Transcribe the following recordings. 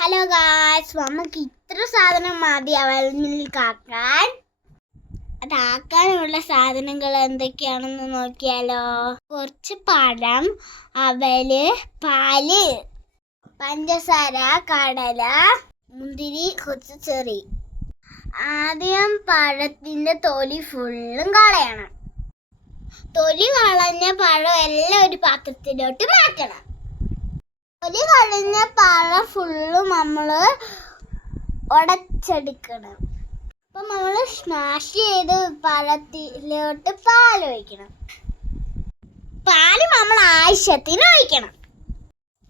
Hello guys, നമുക്ക് ഇത്ര സാധനം മതി അവൽമിൽക്കാക്കാൻ. അതാക്കാനുള്ള സാധനങ്ങൾ എന്തൊക്കെയാണെന്ന് നോക്കിയാലോ. കുറച്ച് പഴം, അവല്, പാല്, പഞ്ചസാര, കടല, മുന്തിരി, കുറച്ച് ചെറി. ആദ്യം പഴത്തിൻ്റെ തൊലി ഫുള്ളും കളയണം. തൊലി കളഞ്ഞ പഴം എല്ലാം ഒരു പാത്രത്തിലോട്ട് മാറ്റണം. തൊലി കളഞ്ഞ പഴം ഫുള്ളും നമ്മൾ ഉടച്ചെടുക്കണം. അപ്പം നമ്മൾ സ്മാഷ് ചെയ്ത് പഴത്തിലോട്ട് പാൽ ഒഴിക്കണം. പാല് നമ്മൾ ആവശ്യത്തിന് ഒഴിക്കണം.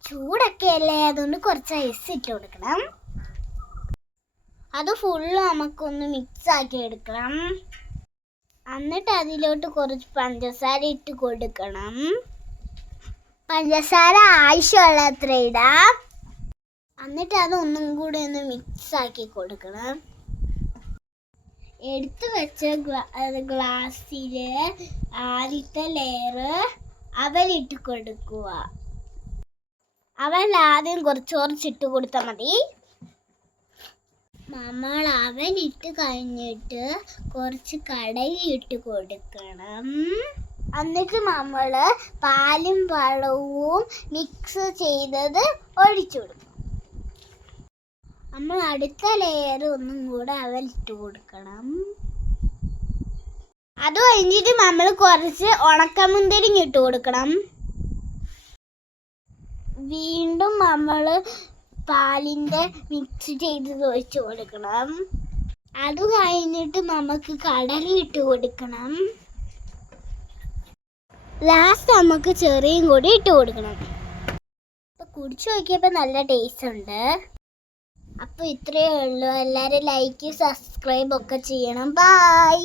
ചൂടൊക്കെ അല്ലേ, അതുകൊണ്ട് കുറച്ച് ഐസ് ഇട്ട് കൊടുക്കണം. അത് ഫുള്ള് നമുക്കൊന്ന് മിക്സ് ആക്കി എടുക്കണം. എന്നിട്ട് അതിലോട്ട് കുറച്ച് പഞ്ചസാര ഇട്ട് കൊടുക്കണം. പഞ്ചസാര ആവശ്യമുള്ള അത്ര ഇടാം. എന്നിട്ട് അത് ഒന്നും കൂടി ഒന്ന് മിക്സ് ആക്കി കൊടുക്കണം. എടുത്തു വെച്ച ഗ്ലാസ്സിൽ ആദ്യത്തെ ലെയർ അവലിട്ട് കൊടുക്കുക. അവൽ ആദ്യം കുറച്ചിട്ട് കൊടുത്താൽ മതി. നമ്മൾ അവലിട്ട് കഴിഞ്ഞിട്ട് കുറച്ച് കടലയിട്ട് കൊടുക്കണം. എന്നിട്ട് നമ്മൾ പാലും പഴവും മിക്സ് ചെയ്തത് ഒഴിച്ചു കൊടുക്കും. നമ്മൾ അടുത്ത ലെയർ ഒന്നും കൂടെ അവലിട്ട് കൊടുക്കണം. അത് കഴിഞ്ഞിട്ട് നമ്മൾ കുറച്ച് ഉണക്കമുന്തിരി ഇട്ട് കൊടുക്കണം. വീണ്ടും നമ്മൾ പാലിൻ്റെ മിക്സ് ചെയ്തത് ഒഴിച്ചു കൊടുക്കണം. അത് കഴിഞ്ഞിട്ട് നമുക്ക് കടല ഇട്ട് കൊടുക്കണം. ലാസ്റ്റ് നമുക്ക് ചെറിയും കൂടി ഇട്ട് കൊടുക്കണം. അപ്പോൾ കുടിച്ചു നോക്കിയപ്പോൾ നല്ല ടേസ്റ്റ് ഉണ്ട്. അപ്പോൾ ഇത്രയേ ഉള്ളൂ. എല്ലാവരും ലൈക്ക് സബ്സ്ക്രൈബ് ഒക്കെ ചെയ്യണം. ബൈ.